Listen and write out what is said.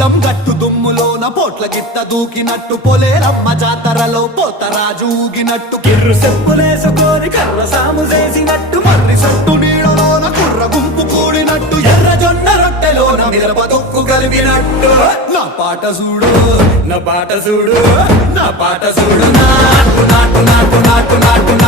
పొలం గట్టు దుమ్ములోన పోట్ల గిత్త దూకినట్టు పొలేరమ్మ జాతరలో పోతరాజు ఊగినట్టు కిర్రు చెప్పులేసుకొని కర్ర సాము చేసినట్టు మర్రి సొట్టు నీడలోన కుర్ర గుంపు కూడినట్టు ఎర్ర జొన్న రొట్టెలోన మిరప తొక్కు కలిపినట్టు నా పాట చూడు నా పాట చూడు నా పాట చూడు నాటు నాటు నాటు నాటు నాటు